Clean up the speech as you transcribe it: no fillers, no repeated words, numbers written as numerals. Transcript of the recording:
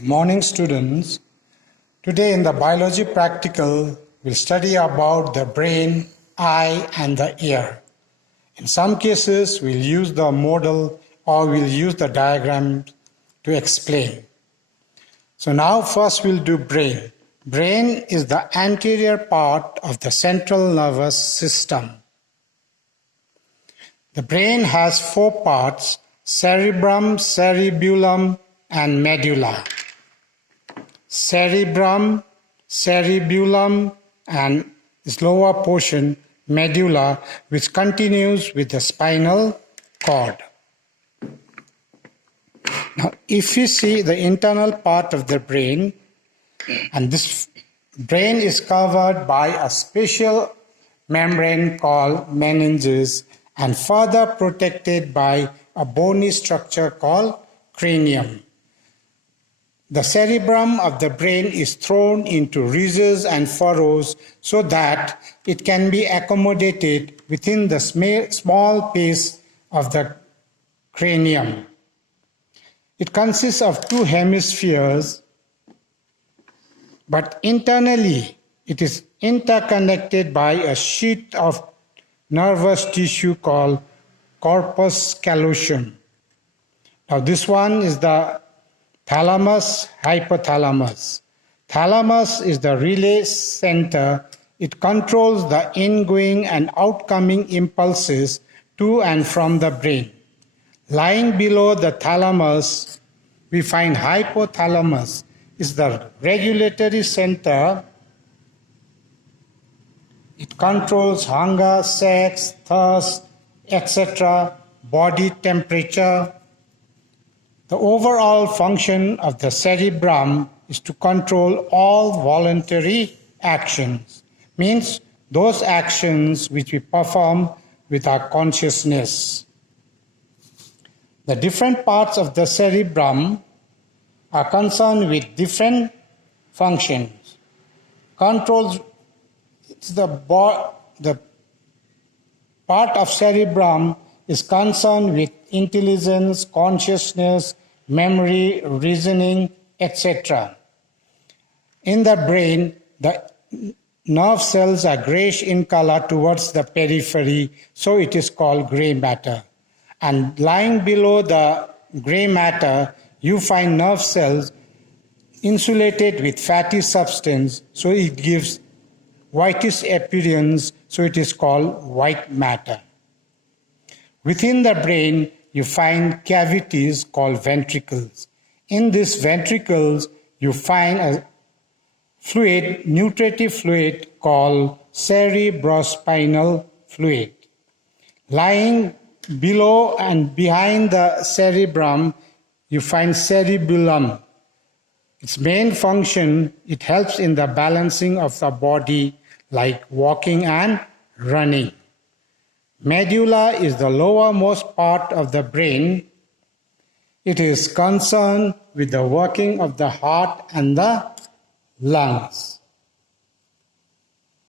Good morning, students. Today in the biology practical, we'll study about the brain, eye, and the ear. In some cases, we'll use the model or we'll use the diagram to explain. So now first we'll do brain. Brain is the anterior part of the central nervous system. The brain has four parts: cerebrum, cerebellum, and medulla. Cerebrum, cerebellum, and its lower portion, medulla, which continues with the spinal cord. Now, if you see the internal part of the brain, and this brain is covered by a special membrane called meninges and further protected by a bony structure called cranium. The cerebrum of the brain is thrown into ridges and furrows so that it can be accommodated within the small space of the cranium. It consists of two hemispheres, but internally it is interconnected by a sheet of nervous tissue called corpus callosum. Now this one is the thalamus, hypothalamus. Thalamus is the relay center. It controls the ingoing and outgoing impulses to and from the brain. Lying below the thalamus, we find hypothalamus is the regulatory center. It controls hunger, sex, thirst, etc., body temperature. The overall function of the cerebrum is to control all voluntary actions, means those actions which we perform with our consciousness. The different parts of the cerebrum are concerned with different functions. Controls the part of cerebrum is concerned with intelligence, consciousness, memory, reasoning, etc. In the brain, the nerve cells are grayish in color towards the periphery, so it is called gray matter. And lying below the gray matter, you find nerve cells insulated with fatty substance, so it gives whitish appearance, so it is called white matter. Within the brain, you find cavities called ventricles. In these ventricles, you find a fluid, nutritive fluid called cerebrospinal fluid. Lying below and behind the cerebrum, you find cerebellum. Its main function, it helps in the balancing of the body, like walking and running. Medulla is the lowermost part of the brain. It is concerned with the working of the heart and the lungs.